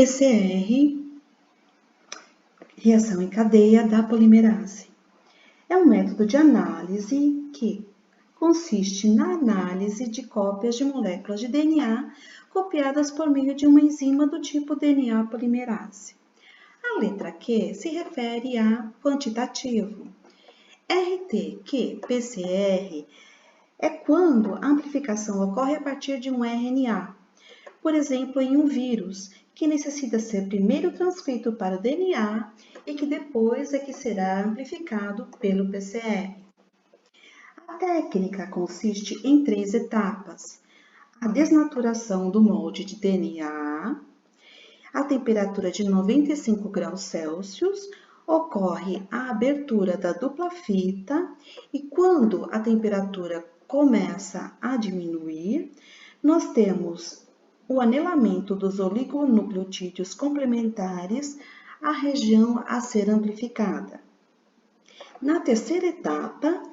PCR, reação em cadeia da polimerase. É um método de análise que consiste na análise de cópias de moléculas de DNA copiadas por meio de uma enzima do tipo DNA polimerase. A letra Q se refere a quantitativo. RT, Q, PCR é quando a amplificação ocorre a partir de um RNA, por exemplo, em um vírus, que necessita ser primeiro transcrito para o DNA e que depois é que será amplificado pelo PCR. A técnica consiste em 3 etapas: a desnaturação do molde de DNA, a temperatura de 95 graus Celsius, ocorre a abertura da dupla fita e quando a temperatura começa a diminuir, nós temos o anelamento dos oligonucleotídeos complementares à região a ser amplificada. Na terceira etapa,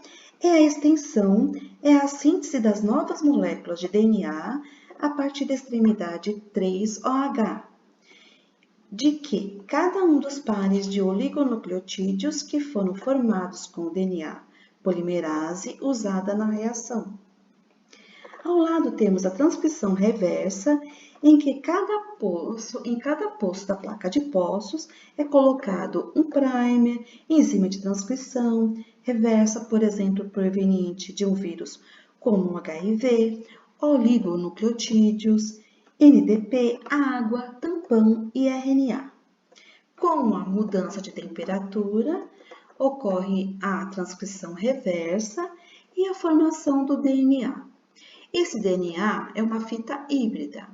é a extensão, é a síntese das novas moléculas de DNA a partir da extremidade 3OH, de que cada um dos pares de oligonucleotídeos que foram formados com o DNA polimerase usada na reação. Ao lado temos a transcrição reversa, em que em cada poço da placa de poços é colocado um primer, enzima de transcrição, reversa, por exemplo, proveniente de um vírus como um HIV, oligonucleotídeos, NDP, água, tampão e RNA. Com a mudança de temperatura, ocorre a transcrição reversa e a formação do DNA. Esse DNA é uma fita híbrida.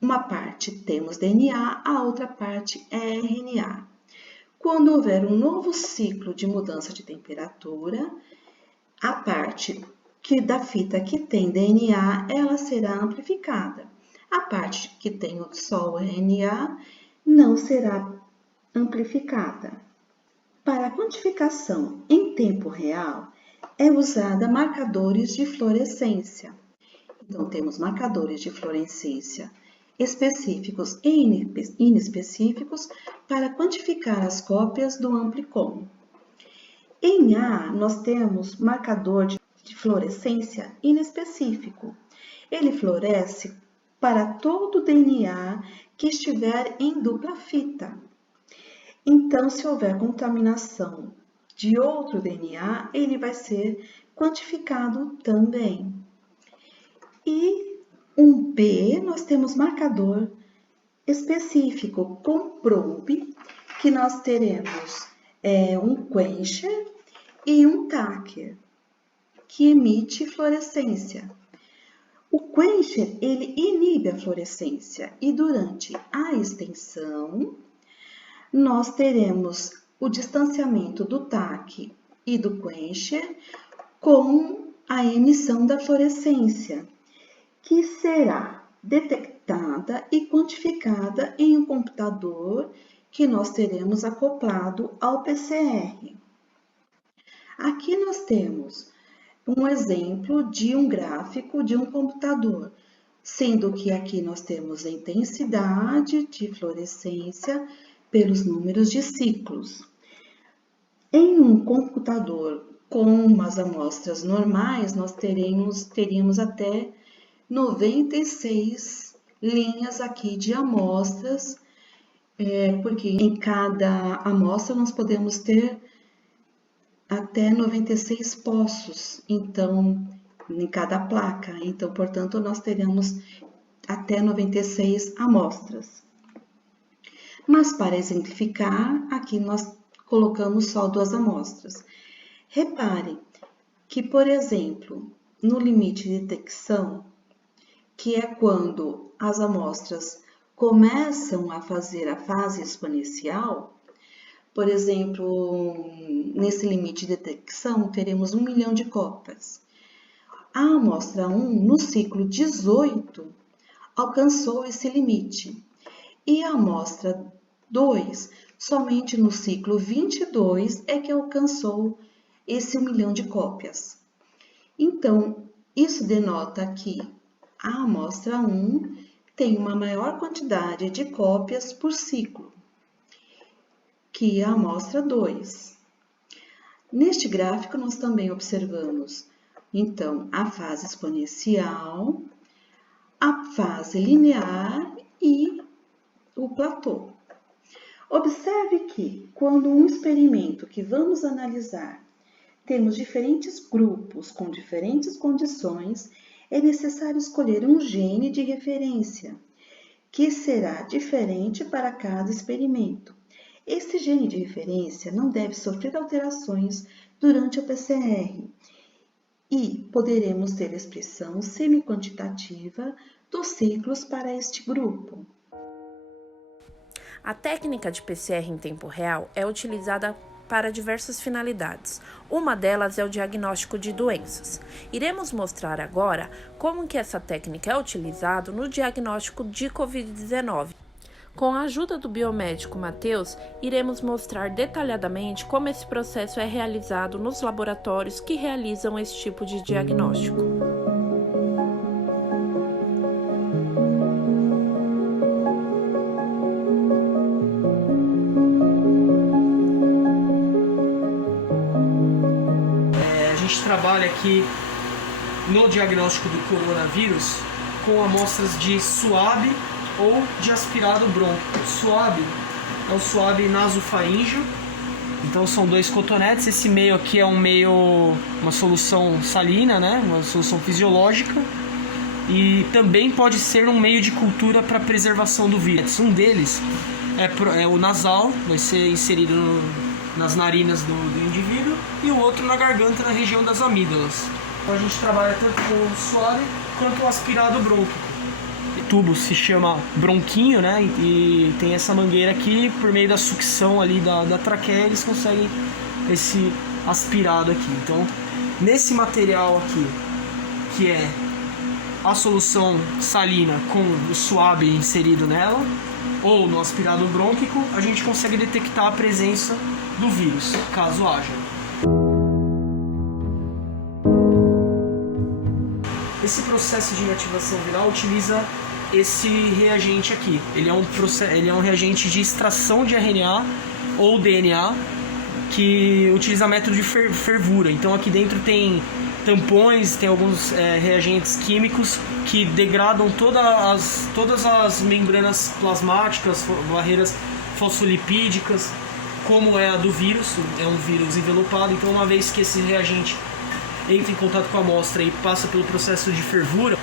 Uma parte temos DNA, a outra parte é RNA. Quando houver um novo ciclo de mudança de temperatura, a parte da fita que tem DNA, ela será amplificada. A parte que tem só o RNA não será amplificada. Para a quantificação em tempo real, é usada marcadores de fluorescência. Então, temos marcadores de fluorescência específicos e inespecíficos para quantificar as cópias do amplicon. Em A, nós temos marcador de fluorescência inespecífico. Ele fluoresce para todo o DNA que estiver em dupla fita. Então, se houver contaminação de outro DNA, ele vai ser quantificado também. E um B, nós temos marcador específico com probe, que nós teremos um quencher e um tacker, que emite fluorescência. O quencher, ele inibe a fluorescência e durante a extensão, nós teremos o distanciamento do TAC e do quencher com a emissão da fluorescência, que será detectada e quantificada em um computador que nós teremos acoplado ao PCR. Aqui nós temos um exemplo de um gráfico de um computador, sendo que aqui nós temos a intensidade de fluorescência pelos números de ciclos. Em um computador com as amostras normais, nós teríamos até 96 linhas aqui de amostras, porque em cada amostra nós podemos ter até 96 poços, então, em cada placa. Então, portanto, nós teremos até 96 amostras. Mas, para exemplificar, aqui nós colocamos só 2 amostras. Reparem que, por exemplo, no limite de detecção, que é quando as amostras começam a fazer a fase exponencial, por exemplo, nesse limite de detecção, teremos 1 milhão de cópias. A amostra 1, no ciclo 18, alcançou esse limite. E a amostra 2, somente no ciclo 22, é que alcançou esse 1 milhão de cópias. Então, isso denota que a amostra 1 tem uma maior quantidade de cópias por ciclo, que a amostra 2. Neste gráfico, nós também observamos, então, a fase exponencial, a fase linear e o platô. Observe que, quando um experimento que vamos analisar, temos diferentes grupos com diferentes condições, é necessário escolher um gene de referência, que será diferente para cada experimento. Esse gene de referência não deve sofrer alterações durante o PCR e poderemos ter expressão semi-quantitativa dos ciclos para este grupo. A técnica de PCR em tempo real é utilizada para diversas finalidades. Uma delas é o diagnóstico de doenças. Iremos mostrar agora como que essa técnica é utilizada no diagnóstico de Covid-19. Com a ajuda do biomédico Matheus, iremos mostrar detalhadamente como esse processo é realizado nos laboratórios que realizam esse tipo de diagnóstico. A gente trabalha aqui no diagnóstico do coronavírus com amostras de suave ou de aspirado brônquico. Suave é o suave nasofaríngeo, então são 2 cotonetes. Esse meio aqui é uma solução salina, né? Uma solução fisiológica, e também pode ser um meio de cultura para preservação do vírus. Um deles é o nasal, vai ser inserido nas narinas do indivíduo, e o outro na garganta, na região das amígdalas. Então a gente trabalha tanto com o suave quanto o aspirado brônquico. O tubo se chama bronquinho, né? E tem essa mangueira aqui, por meio da sucção ali da traqueia, eles conseguem esse aspirado aqui. Então, nesse material aqui, que é a solução salina com o suave inserido nela, ou no aspirado brônquico, a gente consegue detectar a presença do vírus, caso haja. Esse processo de inativação viral utiliza esse reagente aqui. Ele é um reagente de extração de RNA ou DNA que utiliza método de fervura. Então aqui dentro tem tampões, tem alguns reagentes químicos que degradam todas as membranas plasmáticas, barreiras fosfolipídicas, como é a do vírus. É um vírus envelopado, então uma vez que esse reagente entra em contato com a amostra e passa pelo processo de fervura,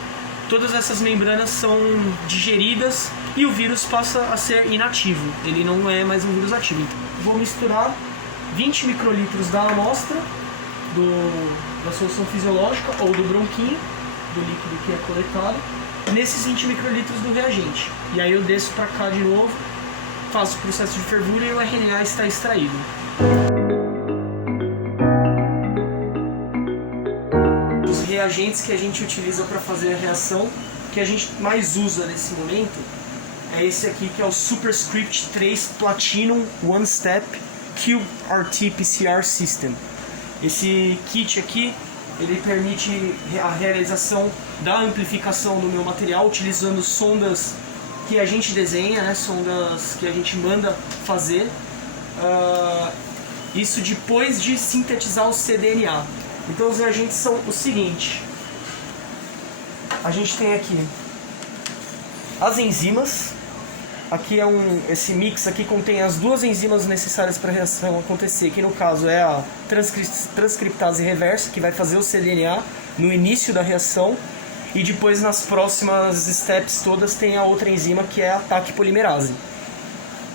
todas essas membranas são digeridas e o vírus passa a ser inativo. Ele não é mais um vírus ativo. Então, vou misturar 20 microlitros da amostra da solução fisiológica ou do bronquinho, do líquido que é coletado, nesses 20 microlitros do reagente. E aí eu desço para cá de novo, faço o processo de fervura e o RNA está extraído. Os reagentes que a gente utiliza para fazer a reação, que a gente mais usa nesse momento, é esse aqui, que é o Superscript 3 Platinum One Step qRT-PCR System. Esse kit aqui, ele permite a realização da amplificação do meu material utilizando sondas que a gente desenha, né? Sondas que a gente manda fazer. Isso depois de sintetizar o cDNA. Então os reagentes são o seguinte: a gente tem aqui as enzimas. Aqui esse mix aqui contém as 2 enzimas necessárias para a reação acontecer, que no caso é a transcriptase reversa, que vai fazer o cDNA no início da reação, e depois nas próximas steps todas tem a outra enzima, que é a TAC polimerase,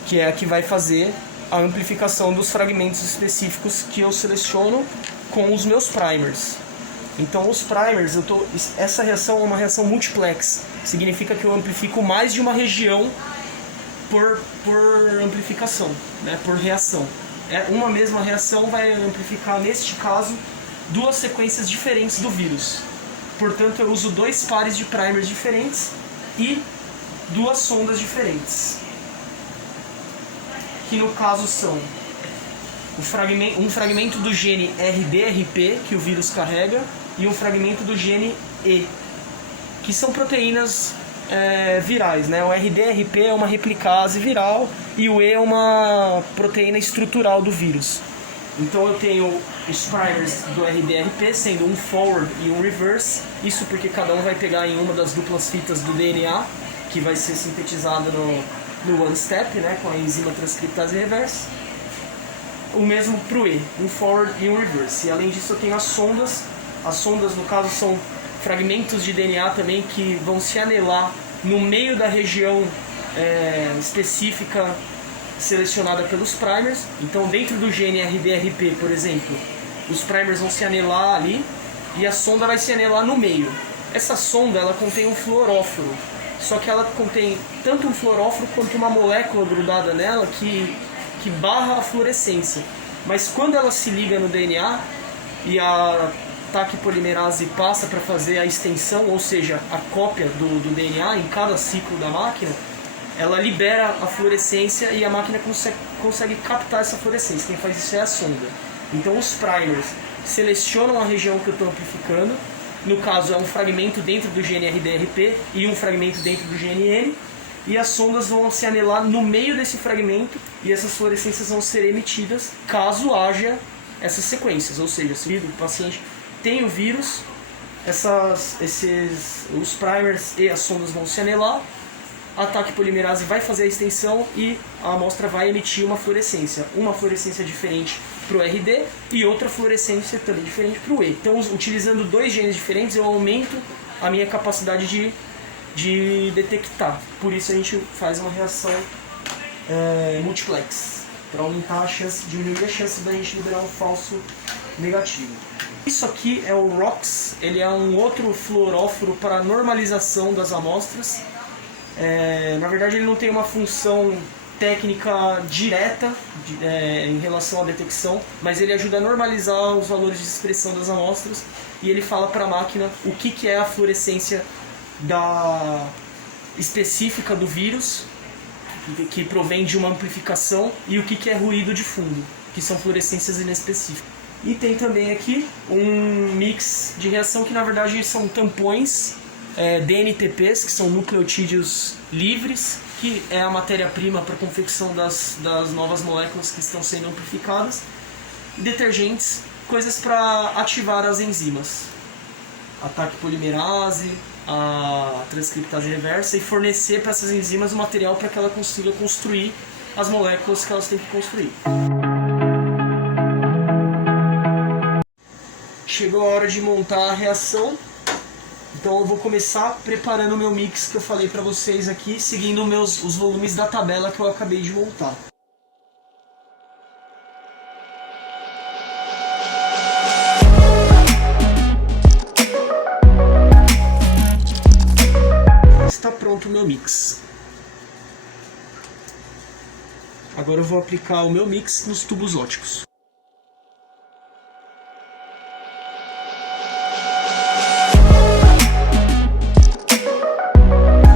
que é a que vai fazer a amplificação dos fragmentos específicos que eu seleciono com os meus primers. Então os primers, essa reação é uma reação multiplex, significa que eu amplifico mais de uma região por amplificação, né, por reação. Uma mesma reação vai amplificar, neste caso, 2 sequências diferentes do vírus. Portanto, eu uso 2 pares de primers diferentes e 2 sondas diferentes, que no caso são um fragmento do gene RDRP, que o vírus carrega, e um fragmento do gene E, que são proteínas virais, né? O RDRP é uma replicase viral e o E é uma proteína estrutural do vírus. Então eu tenho os primers do RDRP sendo um forward e um reverse, isso porque cada um vai pegar em uma das duplas fitas do DNA, que vai ser sintetizado no one step, né, com a enzima transcriptase reverse. O mesmo para o E, um forward e um reverse. E além disso eu tenho as sondas no caso são fragmentos de DNA também que vão se anelar no meio da região específica selecionada pelos primers. Então dentro do gene RDRP, por exemplo, os primers vão se anelar ali e a sonda vai se anelar no meio. Essa sonda ela contém um fluoróforo, só que ela contém tanto um fluoróforo quanto uma molécula grudada nela que barra a fluorescência. Mas quando ela se liga no DNA e a TAC polimerase passa para fazer a extensão, ou seja, a cópia do DNA em cada ciclo da máquina, ela libera a fluorescência e a máquina consegue captar essa fluorescência. Quem faz isso é a sonda. Então os primers selecionam a região que eu estou amplificando, no caso é um fragmento dentro do gene RDRP e um fragmento dentro do GNN, e as sondas vão se anelar no meio desse fragmento e essas fluorescências vão ser emitidas caso haja essas sequências, ou seja, se o paciente tem o vírus, os primers e as sondas vão se anelar, a TAC polimerase vai fazer a extensão e a amostra vai emitir uma fluorescência diferente para o RD e outra fluorescência também diferente para o E. Então, utilizando dois genes diferentes, eu aumento a minha capacidade de detectar. Por isso a gente faz uma reação multiplex, para aumentar a chance, diminuir a chance da gente liberar um falso negativo. Isso aqui é o ROX, ele é um outro fluoróforo para normalização das amostras. Na verdade ele não tem uma função técnica direta em relação à detecção, mas ele ajuda a normalizar os valores de expressão das amostras e ele fala para a máquina o que é a fluorescência específica do vírus, que provém de uma amplificação, e o que é ruído de fundo, que são fluorescências inespecíficas. E tem também aqui um mix de reação que na verdade são tampões DNTPs, que são nucleotídeos livres, que é a matéria-prima para a confecção das novas moléculas que estão sendo amplificadas, e detergentes, coisas para ativar as enzimas, a TAC polimerase, a transcriptase reversa, e fornecer para essas enzimas o material para que ela consiga construir as moléculas que elas têm que construir. Chegou a hora de montar a reação. Então eu vou começar preparando o meu mix que eu falei para vocês aqui, seguindo os volumes da tabela que eu acabei de montar. Está pronto o meu mix. Agora eu vou aplicar o meu mix nos tubos óticos.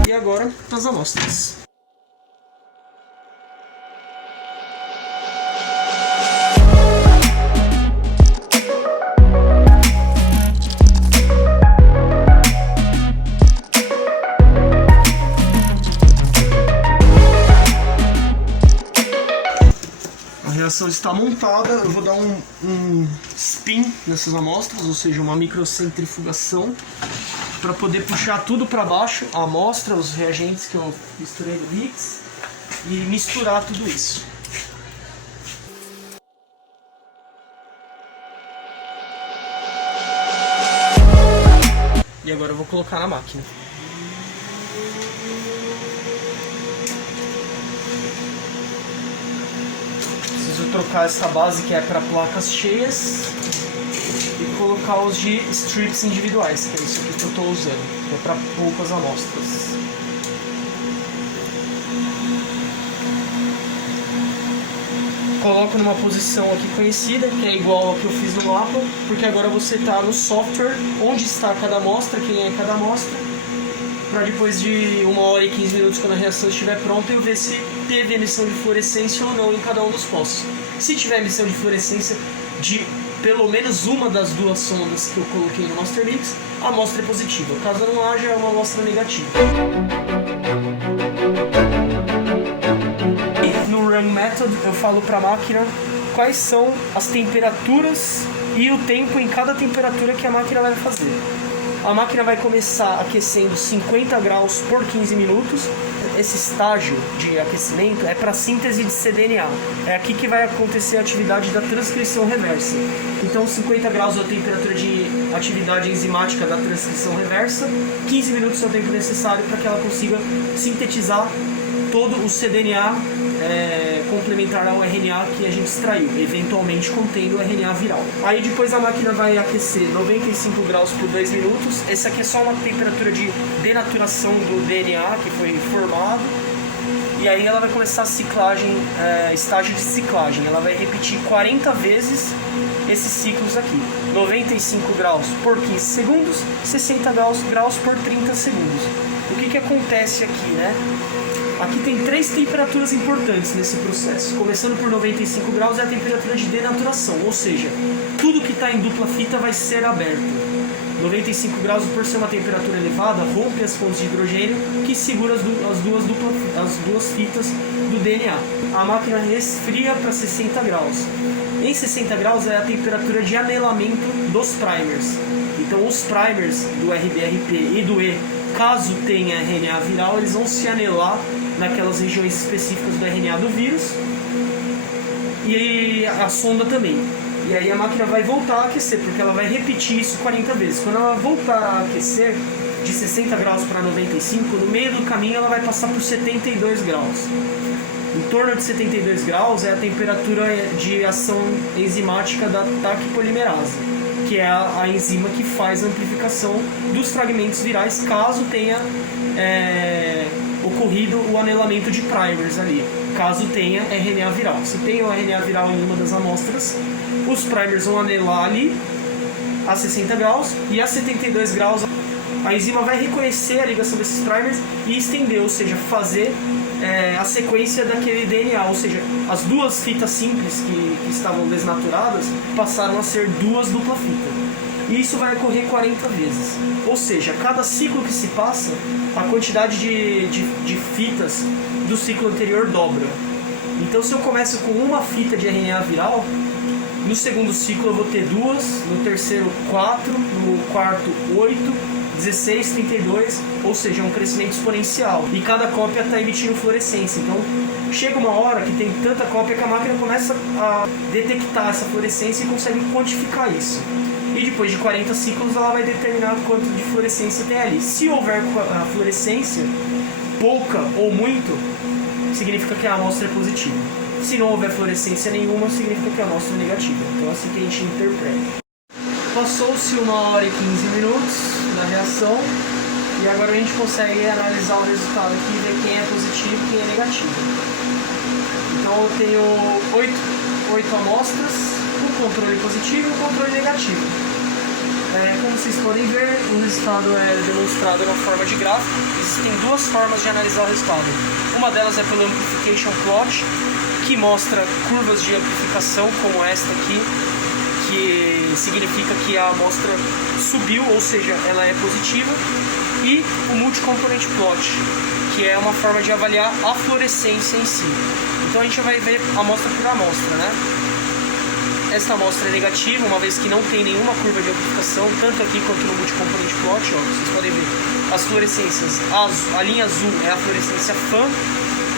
E agora as amostras. A reação está montada, eu vou dar um spin nessas amostras, ou seja, uma microcentrifugação, para poder puxar tudo para baixo, a amostra, os reagentes que eu misturei no mix, e misturar tudo isso. E agora eu vou colocar na máquina. Preciso trocar essa base que é para placas cheias e colocar os de strips individuais, que é isso aqui que eu estou usando, que é para poucas amostras. Coloco numa posição aqui conhecida, que é igual ao que eu fiz no mapa, porque agora você está no software, onde está cada amostra, quem é cada amostra, para depois de 1 hora e 15 minutos, quando a reação estiver pronta, eu ver se teve emissão de fluorescência ou não em cada um dos poços. Se tiver emissão de fluorescência de pelo menos uma das duas sondas que eu coloquei no Master Mix, a amostra é positiva. Caso não haja, é uma amostra negativa. E no Run Method eu falo para a máquina quais são as temperaturas e o tempo em cada temperatura que a máquina vai fazer. A máquina vai começar aquecendo 50 graus por 15 minutos. Esse estágio de aquecimento é para síntese de cDNA. É aqui que vai acontecer a atividade da transcrição reversa. Então 50 graus é a temperatura de atividade enzimática da transcrição reversa, 15 minutos é o tempo necessário para que ela consiga sintetizar todo o cDNA complementar ao RNA que a gente extraiu, eventualmente contendo o RNA viral. Aí depois a máquina vai aquecer 95 graus por 2 minutos. Esse aqui é só uma temperatura de denaturação do DNA que foi formado. E aí ela vai começar a ciclagem, estágio de ciclagem. Ela vai repetir 40 vezes esses ciclos aqui. 95 graus por 15 segundos, 60 graus por 30 segundos. O que acontece aqui, né? Aqui tem 3 temperaturas importantes nesse processo. Começando por 95 graus é a temperatura de denaturação, ou seja, tudo que está em dupla fita vai ser aberto. 95 graus, por ser uma temperatura elevada, rompe as fontes de hidrogênio que segura as duas fitas do DNA. A máquina resfria para 60 graus. Em 60 graus é a temperatura de anelamento dos primers. Então os primers do RBRP e do E, caso tenha RNA viral, eles vão se anelar naquelas regiões específicas do RNA do vírus e a sonda também. E aí a máquina vai voltar a aquecer, porque ela vai repetir isso 40 vezes. Quando ela voltar a aquecer de 60 graus para 95, no meio do caminho ela vai passar por 72 graus. Em torno de 72 graus é a temperatura de ação enzimática da TAC polimerase, que é a enzima que faz a amplificação dos fragmentos virais, caso tenha ocorrido o anelamento de primers ali, caso tenha RNA viral. Se tem o RNA viral em uma das amostras, os primers vão anelar ali a 60 graus e a 72 graus a enzima vai reconhecer a ligação desses primers e estender, ou seja, fazer a sequência daquele DNA, ou seja, as duas fitas simples que estavam desnaturadas passaram a ser duas dupla fita. E isso vai ocorrer 40 vezes. Ou seja, cada ciclo que se passa, a quantidade de fitas do ciclo anterior dobra. Então, se eu começo com uma fita de RNA viral, no segundo ciclo eu vou ter 2, no terceiro 4, no quarto 8, 16, 32, ou seja, é um crescimento exponencial. E cada cópia está emitindo fluorescência. Então, chega uma hora que tem tanta cópia que a máquina começa a detectar essa fluorescência e consegue quantificar isso. E depois de 40 ciclos ela vai determinar quanto de fluorescência tem ali. Se houver a fluorescência, pouca ou muito, significa que a amostra é positiva. Se não houver fluorescência nenhuma, significa que a amostra é negativa. Então é assim que a gente interpreta. Passou-se 1 hora e 15 minutos da reação e agora a gente consegue analisar o resultado aqui e ver quem é positivo e quem é negativo. Então eu tenho 8 amostras, um controle positivo e um controle negativo. Como vocês podem ver, o resultado é demonstrado na forma de gráfico. Existem duas formas de analisar o resultado. Uma delas é pelo Amplification Plot, que mostra curvas de amplificação como esta aqui, que significa que a amostra subiu, ou seja, ela é positiva, e o Multi-Component Plot, que é uma forma de avaliar a fluorescência em si. Então a gente vai ver amostra por amostra, né? Esta amostra é negativa, uma vez que não tem nenhuma curva de amplificação, tanto aqui quanto no Multi-Component Plot, ó, vocês podem ver as fluorescências. A linha azul é a fluorescência FAN,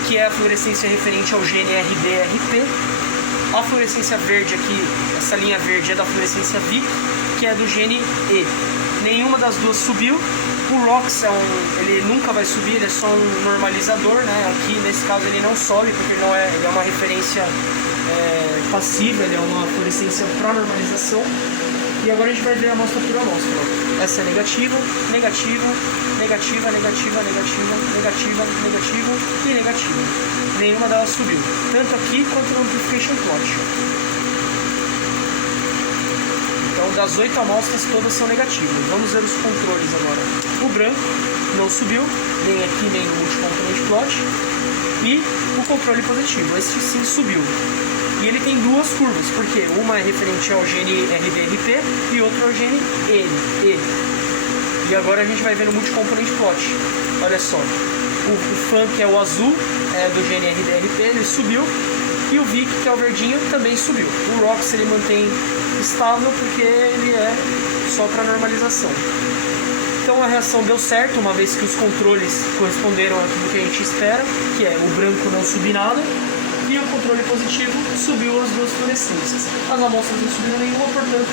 que é a fluorescência referente ao gene RBRP. A fluorescência verde aqui, essa linha verde é da fluorescência VIP, que é do gene E. Nenhuma das duas subiu. O ROX ele nunca vai subir, ele é só um normalizador, né? Aqui nesse caso ele não sobe, porque ele é uma referência passiva, ele é uma fluorescência para normalização. E agora a gente vai ver a amostra por amostra. Ó. Essa é negativa, negativa, negativa, negativa, negativa, negativa, negativa e negativa. Nenhuma delas subiu, tanto aqui quanto no Amplification Plot. Então, das 8 amostras, todas são negativas. Vamos ver os controles agora. O branco não subiu, nem aqui, nem no Multi-Component Plot. E o controle positivo, esse sim subiu. E ele tem duas curvas, porque uma é referente ao gene RDRP e outra ao gene E. E agora a gente vai ver no multicomponente plot. Olha só, o FAN, que é o azul, é do gene RDRP, ele subiu, e o VIC, que é o verdinho, também subiu. O ROX ele mantém estável porque ele é só para normalização. Então a reação deu certo, uma vez que os controles corresponderam àquilo que a gente espera, que é o branco não subir nada, e o controle positivo subiu as duas fluorescências. As amostras não subiram nenhuma, portanto,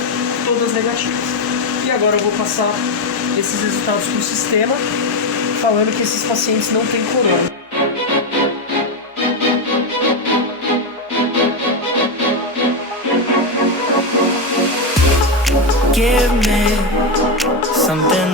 todas negativas. E agora eu vou passar esses resultados para o sistema, falando que esses pacientes não têm corona. Give me something